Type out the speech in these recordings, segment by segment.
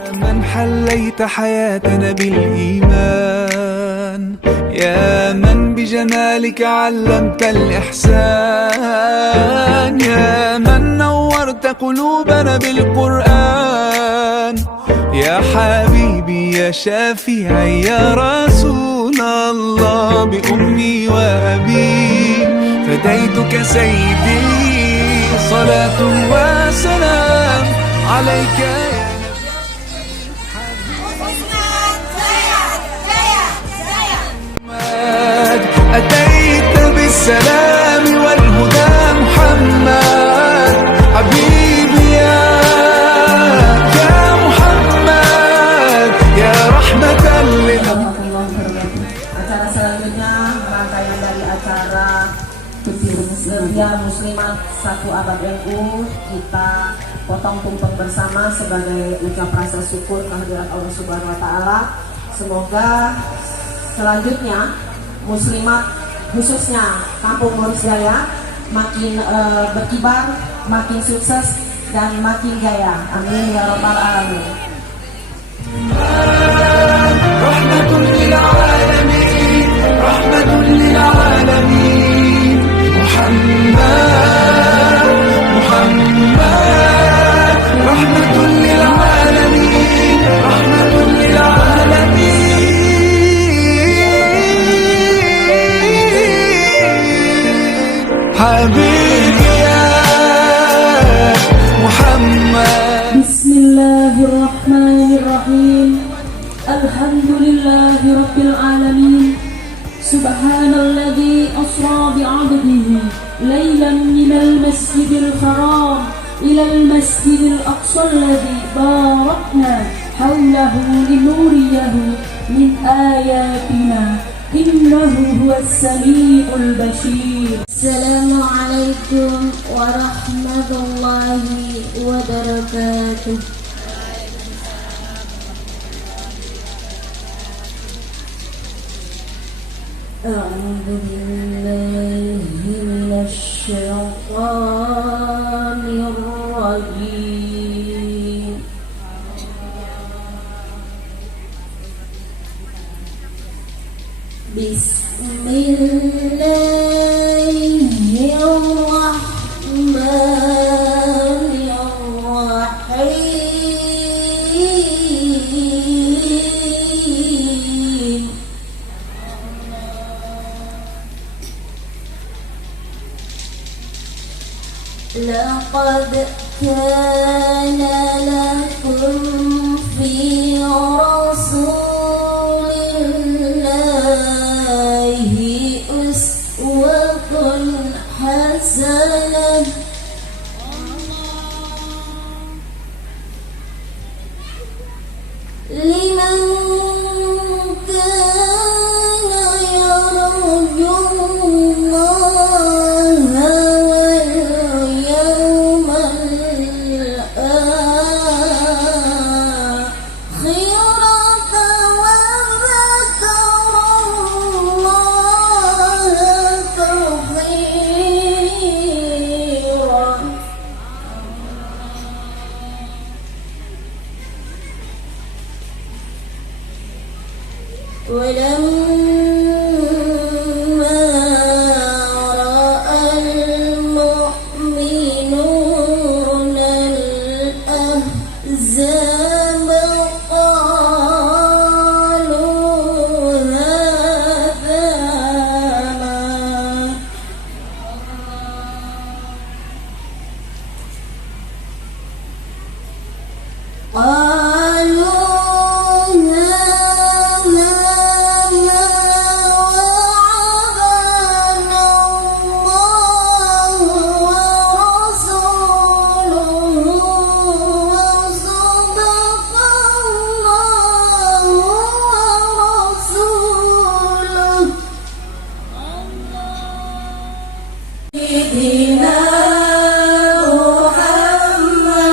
من حليت حياتنا بالإيمان، يا من بجمالك علمت الإحسان، يا من نورت قلوبنا بالقرآن، يا حبيبي يا شافعي يا رسول الله، بأمي وأبي فديتك سيدي، صلاة وسلام عليك يا أتيت بالسلام والهدى محمد، حبيبي يا محمد يا رحمة للعالمين. Acara selanjutnya rangkaian dari acara Gereja Muslimat 1 Abad NU, kita potong tumpeng bersama sebagai ucap rasa syukur kehadirat Allah Subhanahu wa taala. Semoga selanjutnya Muslimat khususnya Kampung Boris Jaya makin berkibar, makin sukses dan makin jaya. Amin ya rabbal alamin. Rahmatun lil alamin, rahmatun lil alamin, Muhammad, Muhammad, rahmatun lil alamin, rahmatun lil alamin. حبيبي يا محمد. بسم الله الرحمن الرحيم. الحمد لله رب العالمين. سبحان الذي أسرى بعبده ليلا من المسجد الحرام إلى المسجد الأقصى الذي باركنا حوله لنريه من آياتنا إنه هو السميع البشير. السلام عليكم ورحمة الله وبركاته. أعوذ بالله من الشيطان الرجيم. بسم الله الرحمن الرحيم. لقد كان لكم في رسول الله أسوة حسنة لمن كان يرجو الله واليوم الآخر وذكر الله كثيرا. ولما رأى المؤمنون الأحزاب قالوا هذا سيدنا محمد.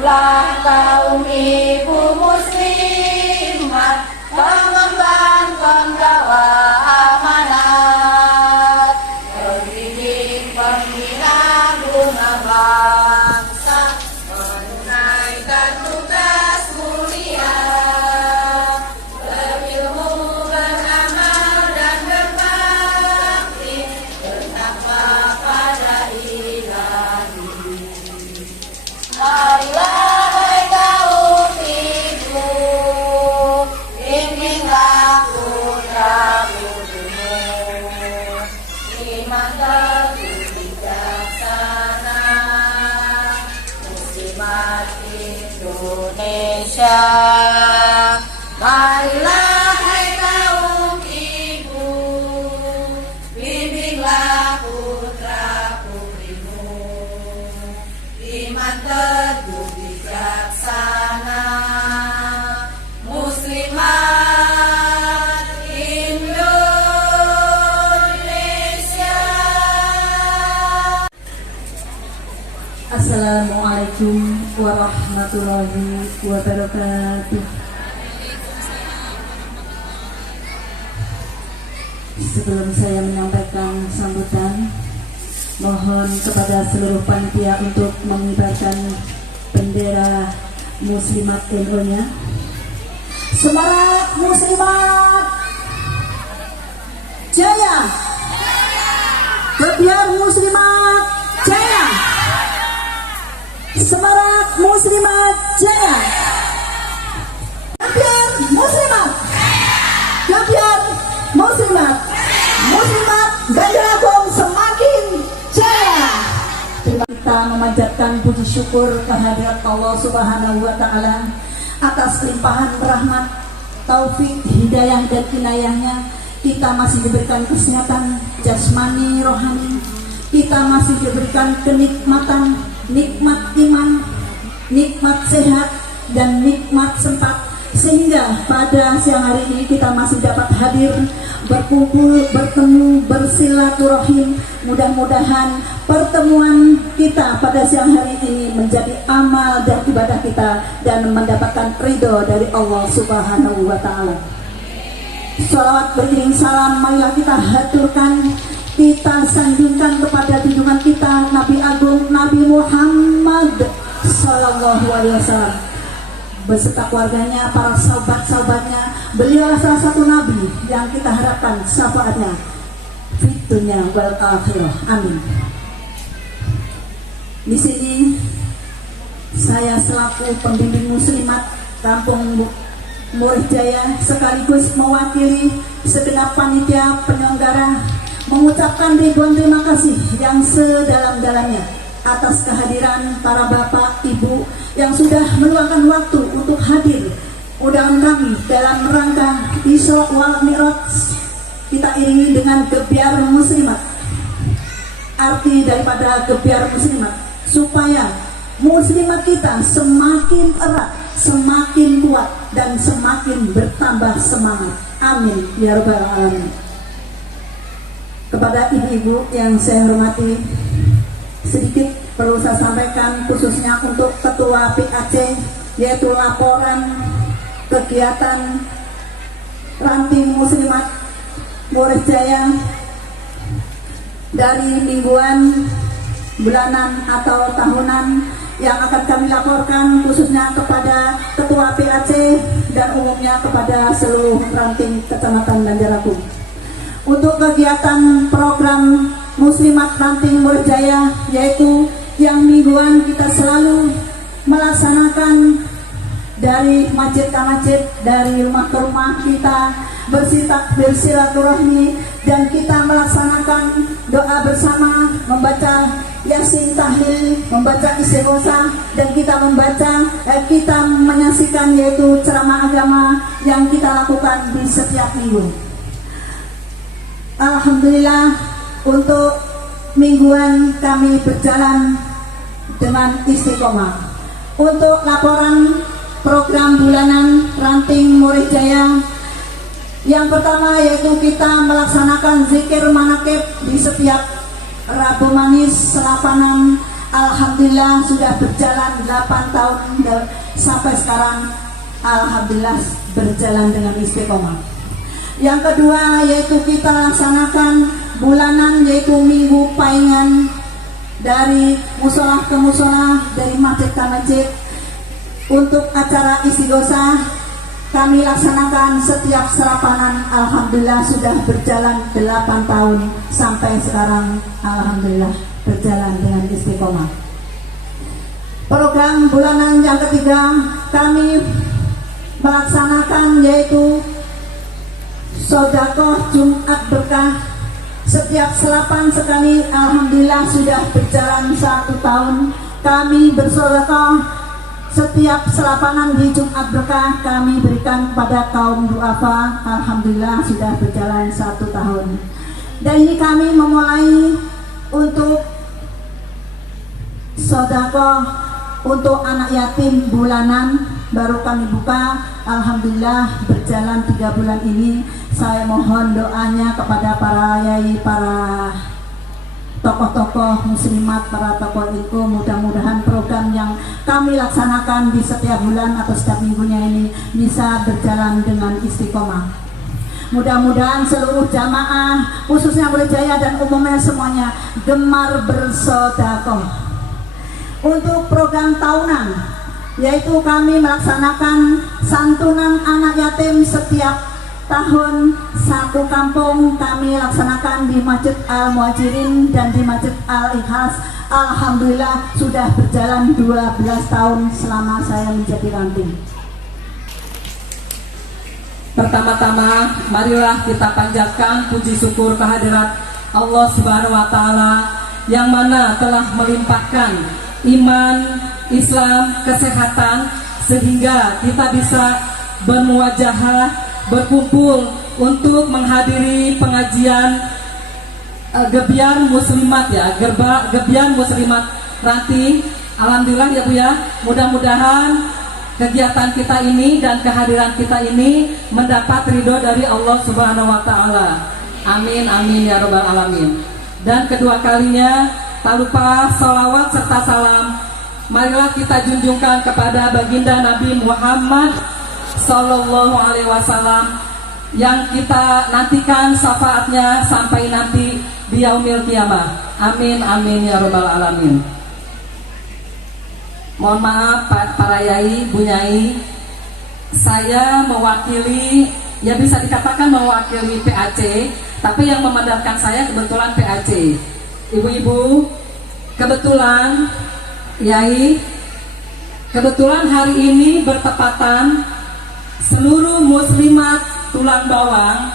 Majulah kaum ibu muslimat, mengembangkan dakwah amanat, mendidik pembina guna bangsa, menunaikan tugas mulia, berilmu, beramal dan berbakti, bertakwa pada ilahi. Marilah hai kaum ibu, bimbinglah putra putrimu, iman teguh bijaksana, muslimat Indonesia. Marilah hai kaum ibu, bimbinglah putra putrimu, iman teguh bijaksana, muslimat Indonesia. Assalamualaikum warahmatullahi wabarakatuh. Sebelum saya menyampaikan sambutan, mohon kepada seluruh panitia untuk mengibarkan bendera muslimat NU-nya. Semangat muslimat jaya! Kebiar muslimat jaya! Semangat muslimat jaya! Kebiar muslimat! Kebiar muslimat! Muslimat Bandaragung semakin jaya! Kita memanjatkan puji syukur kehadirat Allah Subhanahu wa Ta'ala atas limpahan rahmat, taufik, hidayah dan inayahnya. Kita masih diberikan kesehatan jasmani, rohani. Kita masih diberikan kenikmatan, nikmat iman, nikmat sehat dan nikmat sempat, sehingga pada siang hari ini kita masih dapat hadir, berkumpul, bertemu, bersilaturahim. Mudah-mudahan pertemuan kita pada siang hari ini menjadi amal dan ibadah kita dan mendapatkan ridho dari Allah Subhanahu wa Ta'ala. Sholawat beriring salam marilah kita haturkan, kita sanjungkan kepada junjungan kita Nabi Agung Nabi Muhammad Sallallahu Alaihi Wasallam beserta keluarganya, para sahabat-sahabatnya. Beliau salah satu nabi yang kita harapkan syafaatnya fid dunya wal akhirah. Amin. Di sini saya selaku pembimbing muslimat Kampung Murijaya sekaligus mewakili segenap panitia penyelenggara mengucapkan ribuan terima kasih yang sedalam-dalamnya atas kehadiran para bapak, ibu yang sudah meluangkan waktu untuk hadir undangan kami dalam rangka Isra wal Mi'raj. Kita iringi dengan gebiar muslimat. Arti daripada gebiar muslimat, supaya muslimat kita semakin erat, semakin kuat dan semakin bertambah semangat. Amin ya rabbal alamin. Kepada ibu-ibu yang saya hormati, sedikit perlu saya sampaikan khususnya untuk Ketua PAC, yaitu laporan kegiatan ranting muslimat Murijaya dari mingguan, bulanan atau tahunan yang akan kami laporkan khususnya kepada Ketua PAC dan umumnya kepada seluruh ranting kecamatan Banjaragung. Untuk kegiatan program muslimat ranting Murijaya, yaitu yang mingguan kita selalu melaksanakan dari masjid ke masjid, dari rumah ke rumah, kita bersilaturahmi dan kita melaksanakan doa bersama, membaca Yasin, tahlil, membaca istighosa, dan kita kita menyaksikan yaitu ceramah agama yang kita lakukan di setiap minggu. Alhamdulillah, untuk mingguan kami berjalan dengan istiqomah. Untuk laporan program bulanan ranting Murijaya, yang pertama yaitu kita melaksanakan zikir manakib di setiap Rabu Manis, Selapanam, Alhamdulillah sudah berjalan 8 tahun dan sampai sekarang alhamdulillah berjalan dengan istiqomah. Yang kedua yaitu kita laksanakan bulanan yaitu minggu paingan dari musola ke musola, dari masjid ke masjid. Untuk acara istighosa kami laksanakan setiap serapanan. Alhamdulillah sudah berjalan 8 tahun sampai sekarang alhamdulillah berjalan dengan istiqomah. Program bulanan yang ketiga kami melaksanakan yaitu Sodakoh Jumat Berkah. Setiap serapan sekali alhamdulillah sudah berjalan 1 tahun. Kami bersodakoh setiap serapanan di Jumat Berkah kami berikan kepada kaum duafa. Alhamdulillah sudah berjalan 1 tahun. Dan ini kami memulai untuk sodakoh untuk anak yatim bulanan baru kami buka. Alhamdulillah berjalan 3 bulan ini. Saya mohon doanya kepada para yai, para tokoh-tokoh muslimat, para tokoh ilmu. Mudah-mudahan program yang kami laksanakan di setiap bulan atau setiap minggunya ini bisa berjalan dengan istiqomah. Mudah-mudahan seluruh jamaah khususnya Muridjaya dan umumnya semuanya gemar bersedekah. Untuk program tahunan yaitu kami melaksanakan santunan anak yatim setiap tahun 1 kampung kami laksanakan di Masjid Al-Muhajirin dan di Masjid Al-Ikhlas. Alhamdulillah sudah berjalan 12 tahun selama saya menjadi ranting. Pertama-tama marilah kita panjatkan puji syukur kehadirat Allah Subhanahu wa taala yang mana telah melimpahkan iman, Islam, kesehatan sehingga kita bisa bermuwajahah, berkumpul untuk menghadiri pengajian Gebyar Muslimat ya, Gebyar Muslimat Ranting. Alhamdulillah ya Bu ya, mudah-mudahan kegiatan kita ini dan kehadiran kita ini mendapat ridho dari Allah Subhanahu wa taala. Amin amin ya rabbal alamin. Dan kedua kalinya tak lupa salawat serta salam marilah kita junjungkan kepada baginda Nabi Muhammad Sallallahu Alaihi Wasallam yang kita nantikan syafaatnya sampai nanti di yaumil qiyamah. Amin amin ya rabbal alamin. Mohon maaf para yai, bu nyai, saya mewakili, ya bisa dikatakan mewakili PAC, tapi yang memandatkan saya kebetulan PAC. Ibu-ibu, kebetulan yai, kebetulan hari ini bertepatan seluruh muslimat tulang bawang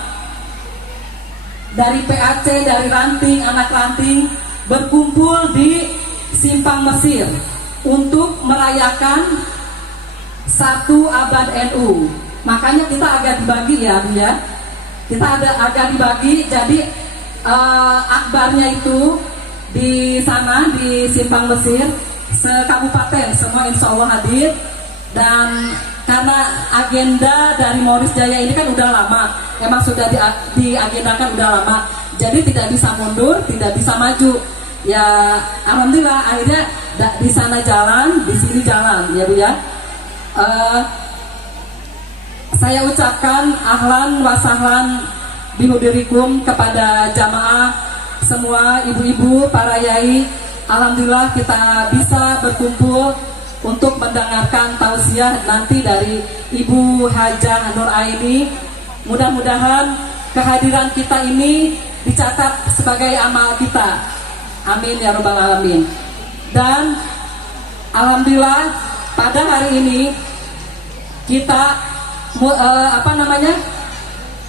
dari PAC, dari ranting, anak ranting berkumpul di Simpang Mesir untuk merayakan 1 abad NU. Makanya kita agak dibagi ya Bu ya. Kita agak dibagi, jadi akbarnya itu di sana di Simpang Mesir sekabupaten semua insya Allah hadir. Dan karena agenda dari Muridjaya ini kan udah lama, emang sudah diagendakan udah lama, jadi tidak bisa mundur, tidak bisa maju. Ya alhamdulillah akhirnya di sana jalan, di sini jalan ya Bu ya. Saya ucapkan ahlan wa sahlan bihudirikum kepada jamaah semua, ibu-ibu, para yai. Alhamdulillah kita bisa berkumpul untuk mendengarkan tausiah nanti dari Ibu Hajah Nur Aini. Mudah-mudahan kehadiran kita ini dicatat sebagai amal kita. Amin ya rabbal alamin. Dan alhamdulillah pada hari ini kita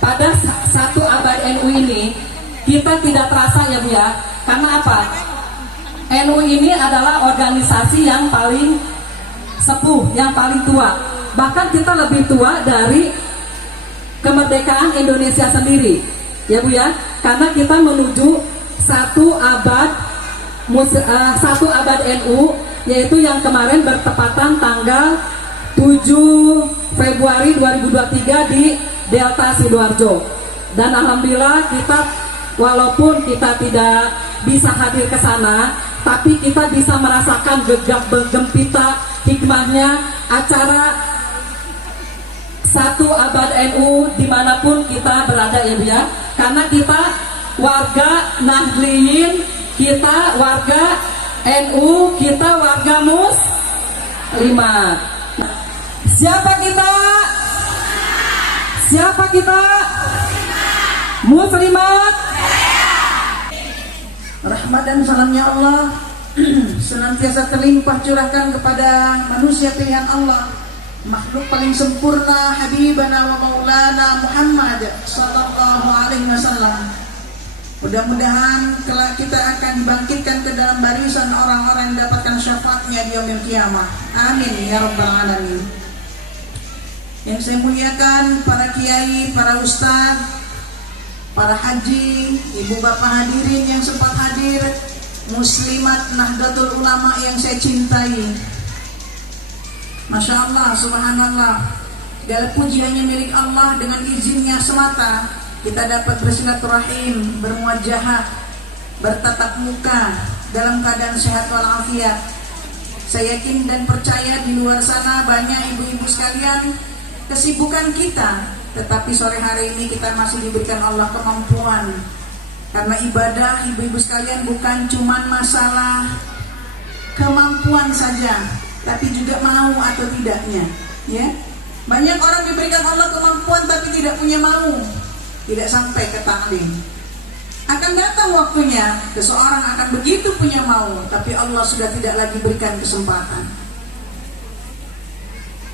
pada 1 abad NU ini kita tidak terasa ya Bu ya. Karena apa? NU ini adalah organisasi yang paling sepuh, yang paling tua. Bahkan kita lebih tua dari kemerdekaan Indonesia sendiri ya Bu ya. Karena kita menuju 1 abad NU, yaitu yang kemarin bertepatan tanggal 7 Februari 2023 di Delta Sidoarjo. Dan alhamdulillah kita walaupun kita tidak bisa hadir ke sana, tapi kita bisa merasakan gegap gempita hikmahnya acara 1 Abad NU dimanapun kita berada ya Bu ya, karena kita warga Nahdliyin, kita warga NU, kita warga Muslimat. Siapa kita? Siapa kita? Muslimat. Rahmat dan salamnya Allah senantiasa terlimpah curahkan kepada manusia pilihan Allah, makhluk paling sempurna, Habibana wa Maulana Muhammad sallallahu alaihi wasallam. Mudah-mudahan kelak kita akan dibangkitkan ke dalam barisan orang-orang yang mendapatkan syafaatnya di yaumil qiyamah. Amin ya rabbal alamin. Yang saya muliakan para kiai, para ustadz, para haji, ibu bapak hadirin yang sempat hadir, muslimat Nahdlatul Ulama yang saya cintai. Masya Allah, subhanallah, segala puji hanya milik Allah. Dengan izinnya semata kita dapat bersilaturahim, bermuajahah, bertatap muka dalam keadaan sehat walafiat. Saya yakin dan percaya di luar sana banyak ibu-ibu sekalian kesibukan kita, tetapi sore hari ini kita masih diberikan Allah kemampuan. Karena ibadah, ibu-ibu sekalian, bukan cuma masalah kemampuan saja, tapi juga mau atau tidaknya. Ya, banyak orang diberikan Allah kemampuan tapi tidak punya mau, tidak sampai ke taklim. Akan datang waktunya seseorang akan begitu punya mau, tapi Allah sudah tidak lagi berikan kesempatan.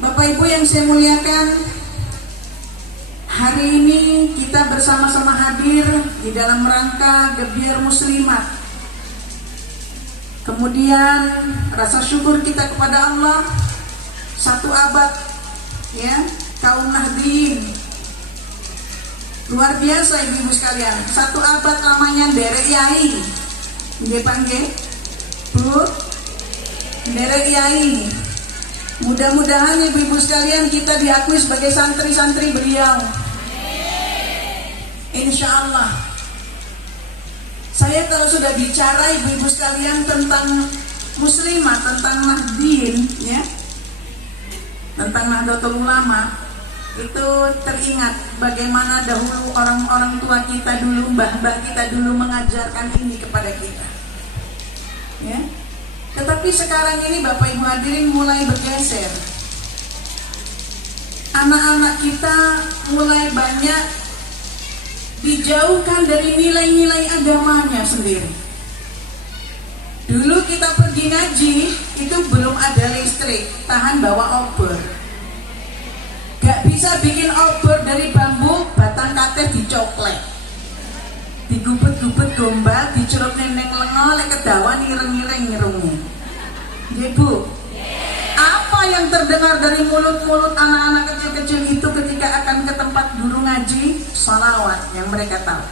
Bapak Ibu yang saya muliakan, hari ini kita bersama-sama hadir di dalam rangka Gebyar Muslimat. Kemudian rasa syukur kita kepada Allah, 1 abad ya, kaum Nahdliyin. Luar biasa ibu-ibu sekalian, 1 abad lamanya derek yai. Nggih panggih Bu, derek yai. Mudah-mudahan ibu-ibu sekalian kita diakui sebagai santri-santri beliau. Insya Allah. Saya kalau sudah bicara ibu-ibu sekalian tentang muslimah, tentang Nahdliyin, ya, tentang Nahdlatul Ulama, itu teringat bagaimana dahulu orang-orang tua kita dulu, mbah-mbah kita dulu mengajarkan ini kepada kita. Ya. Tetapi sekarang ini Bapak Ibu hadirin mulai bergeser. Anak-anak kita mulai banyak dijauhkan dari nilai-nilai agamanya sendiri. Dulu kita pergi ngaji, itu belum ada listrik, tahan bawa obor. Gak bisa bikin obor dari bambu, batang kateh dicoklek, digubet-gubet gombal, dicelup neneng lengo, lek kedawan ireng-ireng irungnya. Bu, apa yang terdengar dari mulut-mulut anak-anak kecil-kecil itu ketika akan ke tempat guru ngaji? Salawat yang mereka tahu.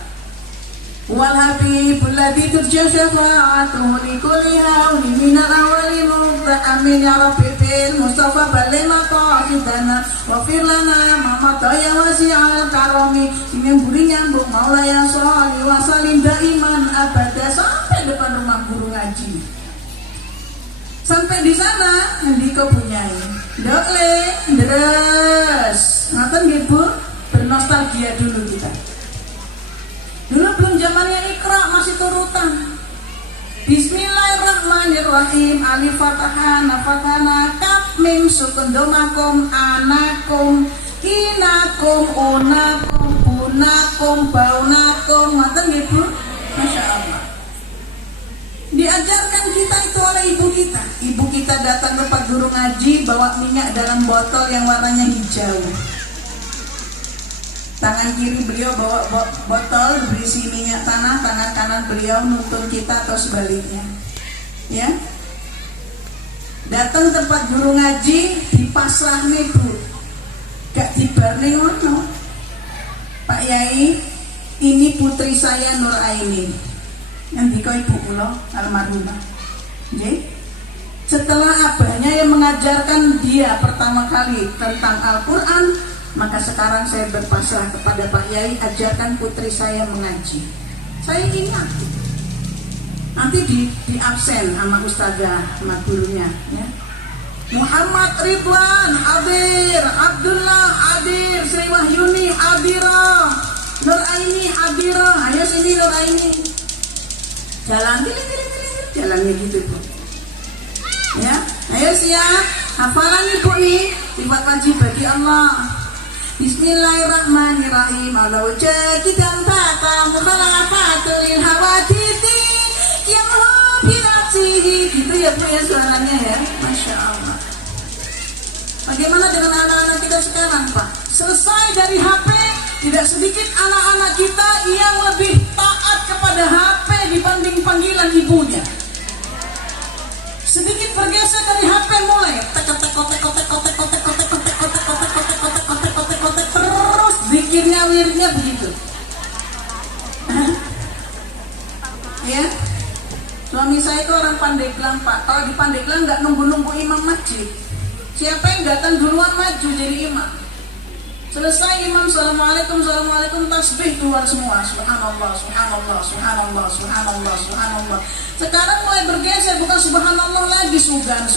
Wal habibul ladzi turja syafa'atuhu li kulli haulin minal awwali amin ya rabbi bil mustafa balil maqasidana wa fir lana ma madaya wasi'al karami. Ini buri nyambung maula ya sholli wa salim daiman abada sampai depan rumah guru ngaji. Sampai di sana nanti kau punyai dokle deres ngaten nggih Bu, bernostalgia dulu kita. Dulu belum zamannya Iqra, masih turutan. Bismillahirrahmanirrahim. Alif fathah na fathana kaf mim sukun domakum anakum inakum unakum punakum baunakum. Ngaten nggih Bu? Masya Allah. Diajarkan kita itu oleh ibu kita. Ibu kita datang ke tempat guru ngaji bawa minyak dalam botol yang warnanya hijau. Tangan kiri beliau bawa botol berisi minyak tanah, tangan kanan beliau nuntun kita atau sebaliknya. Ya. Datang tempat guru ngaji dipasrah nih Bu. Gak dibarni ngono. Pak Yai, ini putri saya Nur Aini. Nanti kau ibu kula almarhumah. Nggih. Setelah abahnya yang mengajarkan dia pertama kali tentang Al-Qur'an, maka sekarang saya berpasrah kepada Pak Yai, ajarkan putri saya mengaji. Saya ingat Nanti di absen sama ustazah, sama gurunya ya. Muhammad Ridwan hadir, Abdullah hadir, Sri Wahyuni hadira, Nur Aini hadira. Ayo sini Nur Aini. Jalan jalannya gitu Bu. Ya, ayo siap. Hafalan Ibu nih, sifat wajib bagi Allah. Bismillahirrahmanirrahim. Ala wajah kita tata mukhalafatu lil hawaditi yang binafsihi. Gitu ya Bu ya suaranya ya. Masya Allah. Bagaimana dengan anak-anak kita sekarang Pak? Selesai dari HP, tidak sedikit anak-anak kita yang lebih taat kepada HP dibanding panggilan ibunya. Sedikit bergeser dari HP mulai terus zikirnya wiridnya begitu. Ya, suami saya itu orang Pandeglang Pak. Kalau di Pandeglang nggak nunggu-nunggu imam masjid. Siapa yang datang duluan maju jadi imam. Selesai imam assalamualaikum tasbih keluar semua. Subhanallah, subhanallah, subhanallah, subhanallah, subhanallah. Sekarang mulai bergeser bukan subhanallah lagi, sugan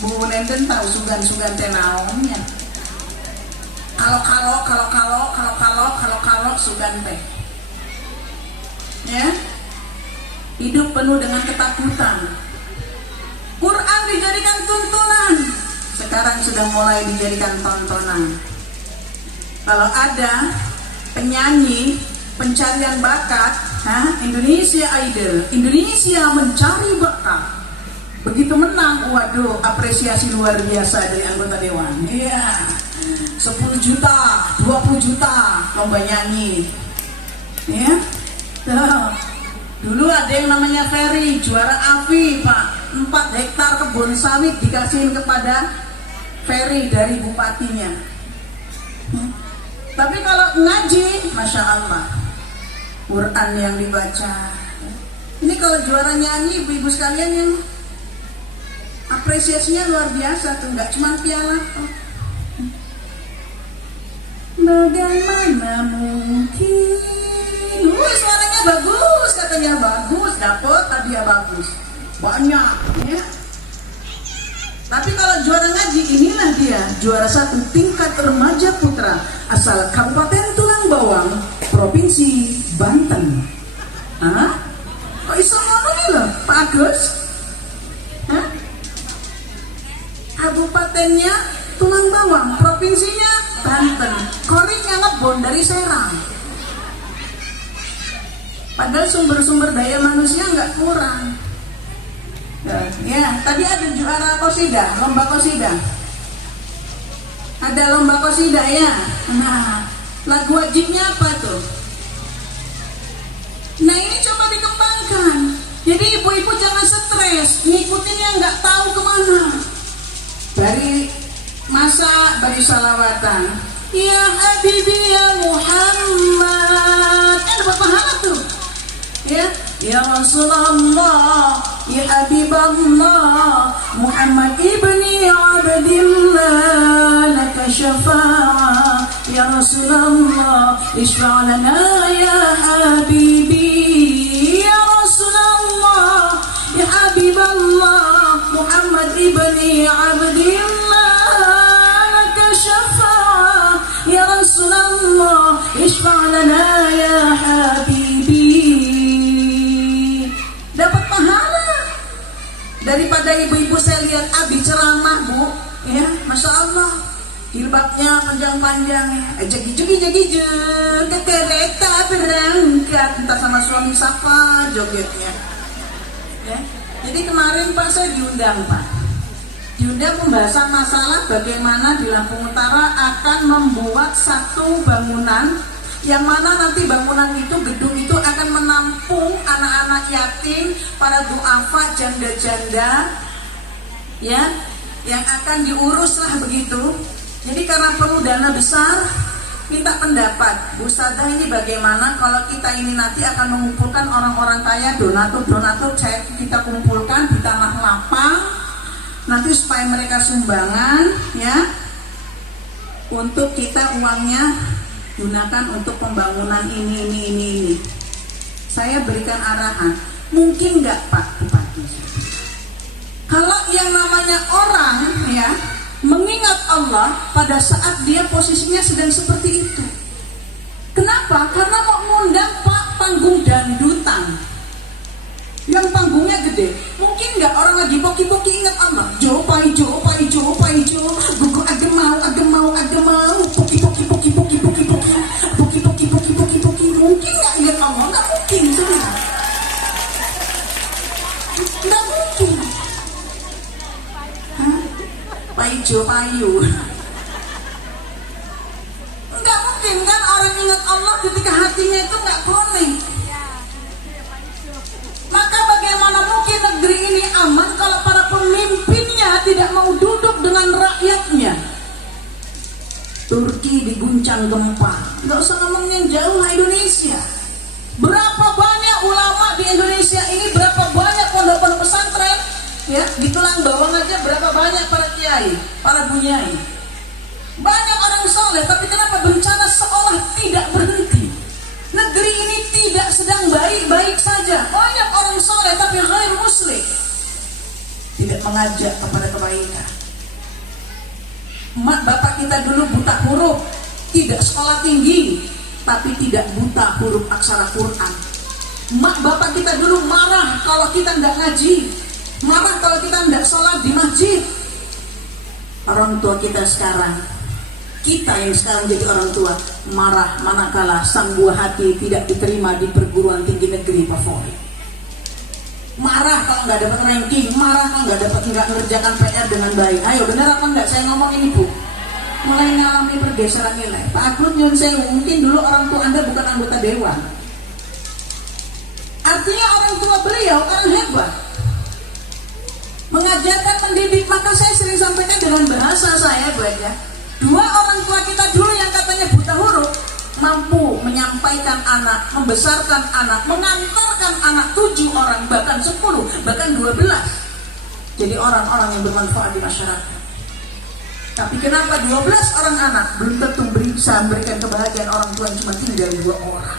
Bu Nenden tahu sugan tenaonnya. Kalau sugan teh. Ya. Hidup penuh dengan ketakutan. Quran dijadikan tuntunan. Sekarang sudah mulai dijadikan tontonan. Kalau ada penyanyi pencarian bakat, Indonesia Idol, Indonesia mencari bakat. Begitu menang, waduh, apresiasi luar biasa dari anggota dewan. Iya, 10 juta, 20 juta lomba nyanyi. Ya, dulu ada yang namanya Ferry, juara AFI Pak. 4 hektar kebun sawit dikasihin kepada Ferry dari bupatinya. Tapi kalau ngaji, Masya Allah, Quran yang dibaca. Ini kalau juara nyanyi, ibu-ibu sekalian yang apresiasinya luar biasa tuh, nggak cuma piala. Bagaimana mungkin? Suaranya bagus, katanya bagus, dapet hadiah bagus, banyak ya. Tapi kalau juara ngaji, inilah dia juara 1 tingkat remaja putra asal Kabupaten Tulang Bawang, Provinsi Banten. Kok iso ngono iki lho, Pak Agus? Kabupatennya Tulang Bawang, provinsinya Banten. Koriknya ngebon dari Serang. Padahal sumber-sumber daya manusia nggak kurang. Ya, tadi ada juara qasidah, lomba qasidah. Ada lomba qasidah ya. Nah, lagu wajibnya apa tuh? Nah, ini coba dikembangkan. Jadi ibu-ibu jangan stres, ngikutinnya nggak tahu kemana. Dari masa bagi salawatan. Ya Habibi ya Muhammad, kan dapat pahala tuh. Ya Rasulullah, ya Habiballah, Muhammad ibni Abdillah, laka syafa'ah, ya Rasulullah, isfa' lana ya Habibi, ya Rasulullah, ya Habiballah, Muhammad ibni Abdillah, laka syafa'ah, ya Rasulullah, isfa' lana ya Habibi. Dapat pahala. Daripada ibu-ibu saya lihat Abi ceramah Bu, ya, Masya Allah, jilbabnya panjang-panjang ya, jegi-jegi ke kereta berangkat, entah sama suami siapa jogetnya ya. Jadi kemarin Pak saya diundang Pak, diundang pembahasan masalah bagaimana di Lampung Utara akan membuat satu bangunan yang mana nanti bangunan itu, gedung itu akan menampung anak-anak yatim, para duafa, janda-janda ya, yang akan diurus lah begitu. Jadi karena perlu dana besar, minta pendapat Bu Sadah, ini bagaimana kalau kita ini nanti akan mengumpulkan orang-orang kaya, donatur kita kumpulkan di tanah lapang nanti supaya mereka sumbangan ya, untuk kita uangnya gunakan untuk pembangunan ini. saya berikan arahan, mungkin nggak Pak Bupati? Kalau yang namanya orang ya mengingat Allah pada saat dia posisinya sedang seperti itu. Kenapa? Karena mau ngundang Pak panggung dangdutan yang panggungnya gede. Mungkin nggak orang lagi poki-poki ingat Allah. Jo pai jo pai jo pai jo, gugu adem mau poki-poki mungkin nggak ingat Allah? Nggak mungkin sebenarnya. Nggak mungkin. Paijo payu. Nggak mungkin kan orang ingat Allah ketika hatinya itu nggak konek. Maka bagaimana mungkin negeri ini aman kalau para pemimpinnya tidak mau duduk dengan rakyatnya? Turki diguncang gempa, nggak usah ngomong yang jauh lah Indonesia. Berapa banyak ulama di Indonesia ini, berapa banyak pondok-pondok pesantren, ya di tulang bawang aja berapa banyak para kiai, para bunyai. Banyak orang soleh, tapi kenapa bencana seolah tidak berhenti? Negeri ini tidak sedang baik-baik saja. Banyak orang soleh tapi ghair muslim, tidak mengajak kepada kebaikan. Mak bapak kita dulu buta huruf, tidak sekolah tinggi, tapi tidak buta huruf aksara Quran. Mak bapak kita dulu marah kalau kita tidak ngaji, marah kalau kita tidak sholat di masjid. Orang tua kita sekarang, kita yang sekarang jadi orang tua, marah manakala sang buah hati tidak diterima di perguruan tinggi negeri favorit. Marah kalau nggak dapat ranking, marah kalau nggak ngerjakan PR dengan baik. Ayo benar apa enggak saya ngomong ini Bu? Mulai mengalami pergeseran nilai. Pak Agus nyun sewu, mungkin dulu orang tua Anda bukan anggota dewan. Artinya orang tua beliau orang hebat, mengajarkan, mendidik. Maka saya sering sampaikan dengan bahasa saya buat ya. Dua orang tua kita dulu yang katanya buta huruf, mampu menyampaikan anak, membesarkan anak, mengantarkan anak 7 orang, bahkan 10, bahkan 12 jadi orang-orang yang bermanfaat di masyarakat. Tapi kenapa 12 orang anak belum tentu bisa memberikan kebahagiaan orang tua yang cuma tinggal 2 orang?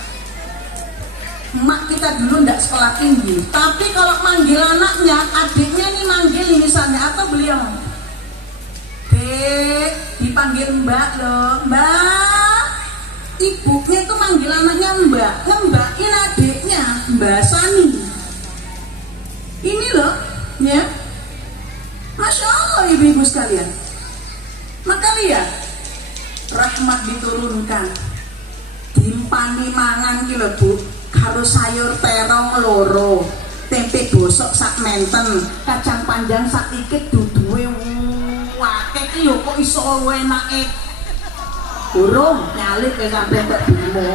Mak kita dulu tidak sekolah tinggi, tapi kalau manggil anaknya, adiknya ini manggil misalnya, atau beliau Dek, dipanggil Mbak loh, Mbak. Ibunya itu manggil anaknya Mbak, ngembakin adiknya Mbak Sani. Ini loh, ya, Masya Allah ibu-ibu sekalian. Maka lihat, rahmat diturunkan, dimpani mangan ki lho Bu, karo sayur terong loro, tempe bosok sak menten, kacang panjang sak ikit duduhe wakeh ki yo kok iso enake. Burung nyalip ke sampai ke bimo.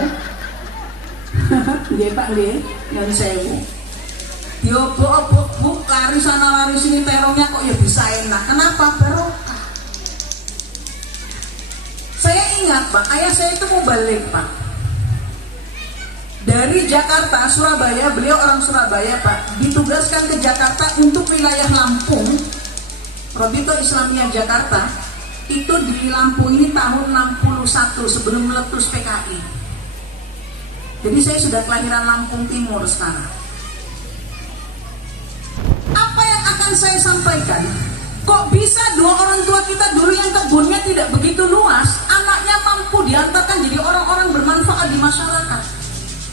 Nggih Pak nggih, nyuwun sewu. Diobok-obok Bu, lari sana lari sini terongnya kok ya bisa enak. Kenapa? Barokah. Saya ingat Pak, ayah saya itu mau balik Pak dari Jakarta, Surabaya. Beliau orang Surabaya Pak, ditugaskan ke Jakarta untuk wilayah Lampung, Robito Islamiyah Jakarta. Itu di Lampung ini tahun 61 sebelum meletus PKI. Jadi saya sudah kelahiran Lampung Timur sekarang. Apa yang akan saya sampaikan? Kok bisa 2 orang tua kita dulu yang kebunnya tidak begitu luas, anaknya mampu diantarkan jadi orang-orang bermanfaat di masyarakat.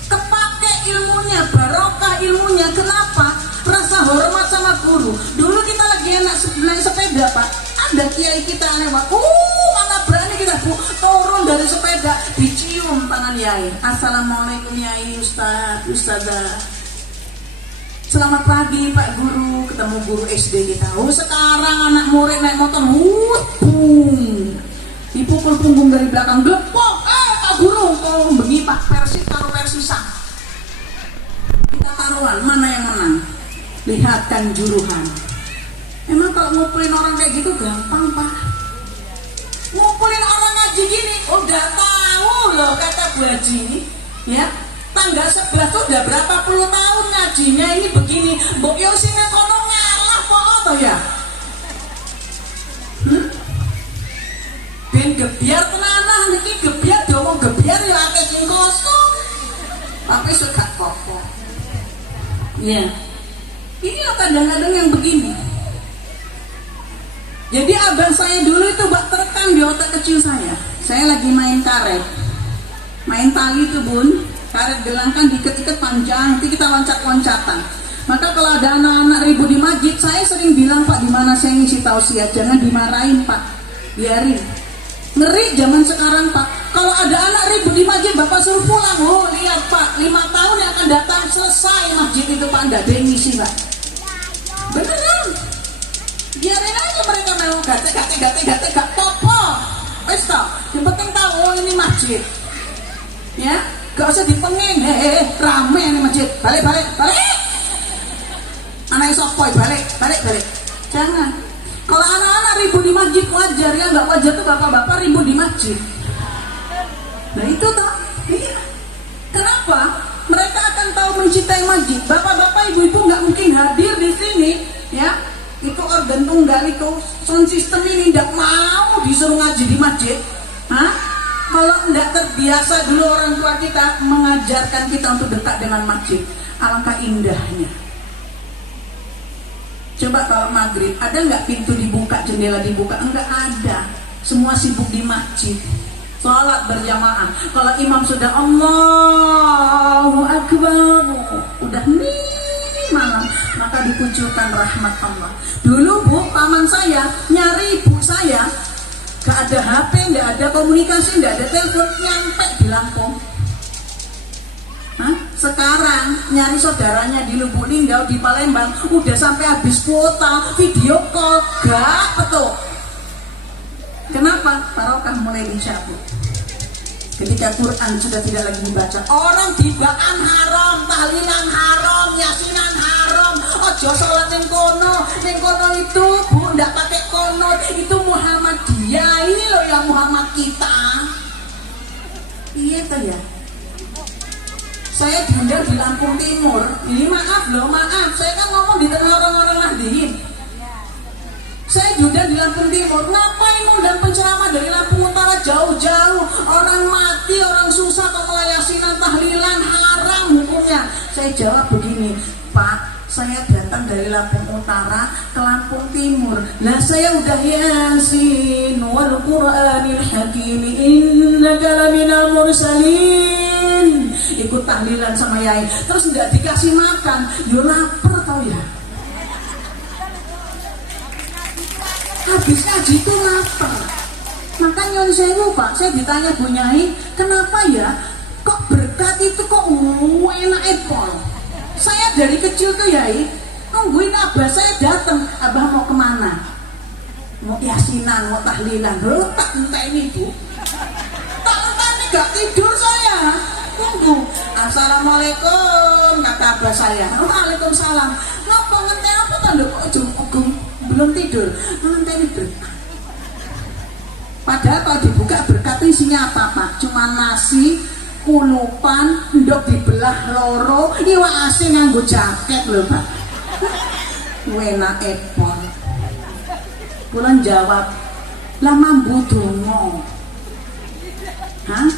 Kepake ilmunya, barokah ilmunya. Kenapa? Rasa hormat sama guru. Dulu kita lagi enak naik sepeda Pak, ada kiai kita lewat, mana berani kita Bu, turun dari sepeda, dicium tangan yai. Assalamualaikum yai, Ustaz, Ustazah. Selamat pagi Pak Guru, ketemu guru SD kita. Sekarang anak murid naik motor, bung, dipukul punggung dari belakang, gepok, Pak Guru, kau bengi Pak Persib taruh Persisang. Kita taruhan, mana yang menang? Lihatkan juruhan. Emang kalau ngumpulin orang kayak gitu gampang Pak? Ngumpulin orang ngaji gini, udah tahu loh kata Bu Haji, ya. Tanggal 11 tuh udah berapa puluh tahun ngajinya ini begini. Mbok yo sing kono ngalah kok to ya. Ben gebiar tenanan iki gebiar do wong gebiar ya akeh sing kosong. Tapi sudah kokoh. Ya, inilah kadang-kadang yang begini. Jadi abang saya dulu itu bak terekam di otak kecil saya. Saya lagi main karet, main tali itu bun, karet gelang kan diikat-ikat panjang, nanti kita loncat-loncatan. Maka kalau ada anak-anak ribut di masjid, saya sering bilang, Pak, di mana saya ngisi tausiah, jangan dimarahin Pak, biarin. Ngeri zaman sekarang Pak, kalau ada anak ribut di masjid, Bapak suruh pulang. Oh lihat Pak, 5 tahun yang akan datang selesai masjid itu Pak, nggak ada yang ngisi Pak. Beneran, biarin aja mereka mau gate gak popo. Wes toh, yang penting tahu oh ini masjid. Ya, gak usah dipengin, rame ini masjid. Balik. Anak sopoi balik. Jangan. Kalau anak-anak ribut di masjid wajar, ya nggak wajar tuh bapak-bapak ribut di masjid. Nah itu toh, iya. Kenapa? Mereka akan tahu mencintai masjid. Bapak-bapak, ibu-ibu nggak mungkin hadir di sini, ya. Itu organ tunggal itu sound system ini tidak mau disuruh ngaji di masjid. Hah? Kalau tidak terbiasa dulu orang tua kita mengajarkan kita untuk dekat dengan masjid, alangkah indahnya. Coba kalau maghrib, ada nggak pintu dibuka, jendela dibuka? Enggak ada. Semua sibuk di masjid. Sholat berjamaah. Kalau imam sudah Allahu Akbar, udah nih malam, maka dikucurkan rahmat Allah. Dulu Bu, paman saya nyari ibu saya, gak ada HP, gak ada komunikasi, gak ada telepon, nyampe di Lampung. Hah? Sekarang nyari saudaranya di Lubuk Linggau, di Palembang, udah sampai habis kuota, video call, gak betul. Kenapa? Barokah mulai dicabut. Ketika Quran sudah tidak lagi dibaca, orang tibaan haram, tahlilan haram, yasinan haram. Ojo sholat yang kono itu Bu, ndak pakai kono, itu Muhammadiyah. Ini loh yang Muhammad kita. Iya tuh ya. Saya diundang di Lampung Timur. Ini maaf, saya kan ngomong di tengah orang-orang Nahdien. Saya diundang di Lampung Timur. Ngapain undang penceramah dari Lampung Utara jauh-jauh? Orang mati, orang susah, kok yasinan tahlilan haram hukumnya. Saya jawab begini, Pak, saya datang dari Lampung Utara ke Lampung Timur. Lah saya udah yasin wal Qur'anil hakim innaka laminal mursalin. Ikut tahlilan sama yai, terus nggak dikasih makan, yo lapar tau ya. Habis ngaji itu lapar. Makanya saya lupa, saya ditanya Bu Nyai, kenapa ya kok berkat itu kok enak epol. Saya dari kecil tuh Yai nungguin abah saya datang. Abah mau kemana? Mau yasinan, mau tahlilan. Loh, tak entah ini Bu, tak entah ini gak tidur saya. Tunggu. Assalamualaikum kata abah saya. Waalaikumsalam. Ngapa ngenteni apa tanda kok belum tidur? Ngenteni berkah. Padahal kalau dibuka berkat isinya apa Pak? Cuma nasi, kulupan, ndok dibelah loro, iwak asin nganggo jaket lho Pak. Enak epon. Pulang jawab, lah mambu dongo. Hah?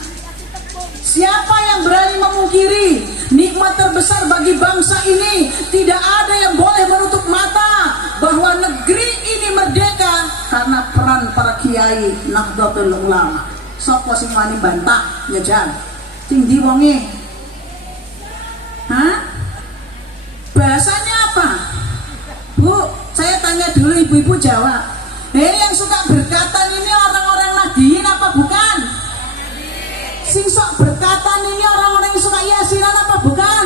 Siapa yang berani memungkiri nikmat terbesar bagi bangsa ini? Tidak ada yang boleh menutup mata bahwa negeri ini merdeka karena peran para kiai Nahdlatul Ulama. Sopo sing wani bantah ya jan. Tinggi wonge. Hah? Bahasanya apa? Bu, saya tanya dulu, ibu-ibu jawab. Yang suka berkatan ini orang-orang Nahdien apa bukan? Sing sok berkatan ini orang-orang yang suka yasinan apa bukan?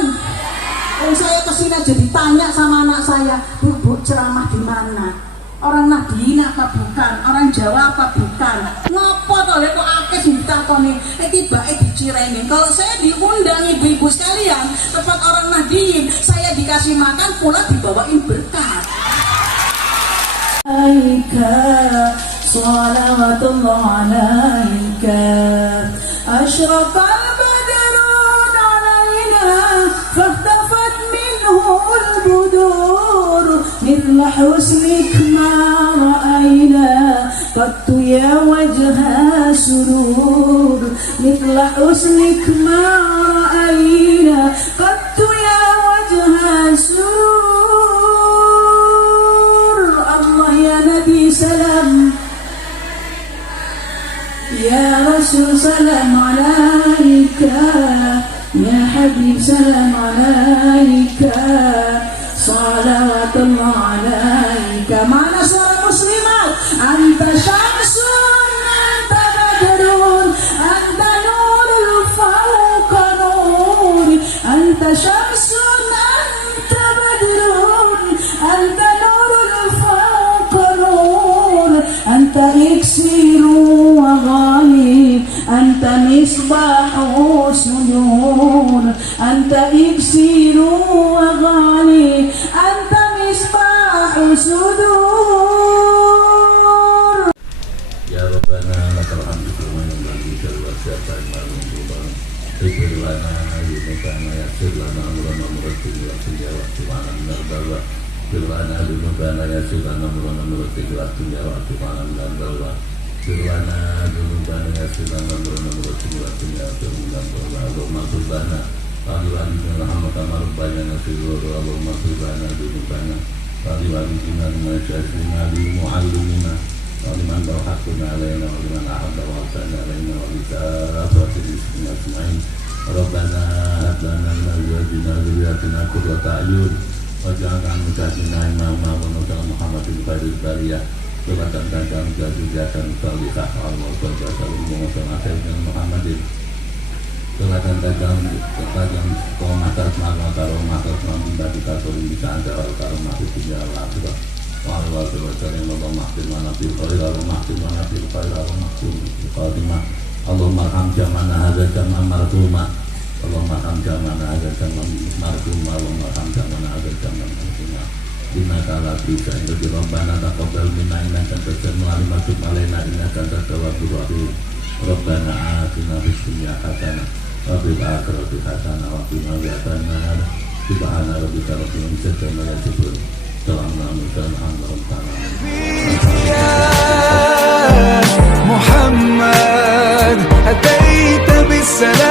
Saya kesini aja ditanya sama anak saya, Bu, ceramah di mana? Orang Nahdien apa bukan? Orang Jawa apa bukan? Ngopo to lek kok akeh sing ditakoni, tibake dicireni. Kalau saya diundang ibu-ibu sekalian tempat orang Nahdien, saya dikasih makan pula dibawain berkat. Salawatullah alaika asyraqal badrun alaina fahtafat minhul budur mithla husnik ma ra'ayna qattu ya wajha surur mithla husnik ma ra'ayna qattu ya wajha surur رسول سلام عليك يا حبيب سلام عليك صلوات الله عليك. Mana suara muslimat? Anta syamsun, anta badrun, anta nurul fawqa nur, anta syamsun, anta badrun, anta nurul fawqa nur, anta iksiru wa ghalib, anta misbahu sudur, anta iksiru wa ghalib, anta misbahu sudur. Ya Rabbana lakal hamdu kama yanbaghi li wasi'ati al-mulk Ighfir lana dhunubana yassir lana amrana murattil wa ya Rabbana minal balwa Ighfir lana dhunubana yassir lana amrana murattil wa ya Rabbana minal balwa Ighfir lana dhunubana yassir lana amrana murattil wa ya Rabbana minal balwa Allahumma ighfir lana walidina rahmatana rabbana nasir wa Allahumma ighfir lana dhunubana walidina masyaykhina muallimina ولمن لو حقنا علينا ولمن أحب وأحسن علينا ولكافة المسلمين أجمعين ربنا هب لنا من أزواجنا وذرياتنا قرة أعين واجعلنا متقين إماما ونصر محمد خير البرية صلاة تنجم ذرية صالحة الله صلى الله عليه وسلم محمد صلاة تنجم قومة تسمع وكرمة تسمع من ذات كاتب بشأن وكرمة في الدنيا والآخرة وعلى الله وسلم اللهم احفظ لنا في الخير اللهم احفظ لنا في الخير اللهم احفظ في الخاتمة اللهم ارحم جمعنا هذا جمعا مرحوما اللهم ارحم جمعنا هذا جمعا مرحوما اللهم ارحم جمعنا هذا جمعا مرحوما إنك على كل شيء قدير ربنا تقبل منا إنك أنت السميع العليم وتب علينا إنك أنت التواب الرحيم ربنا آتنا في الدنيا حسنة وفي الآخرة حسنة وقنا عذاب النار سبحان ربك رب العزة عما يصفون يا محمد أتيت بالسلام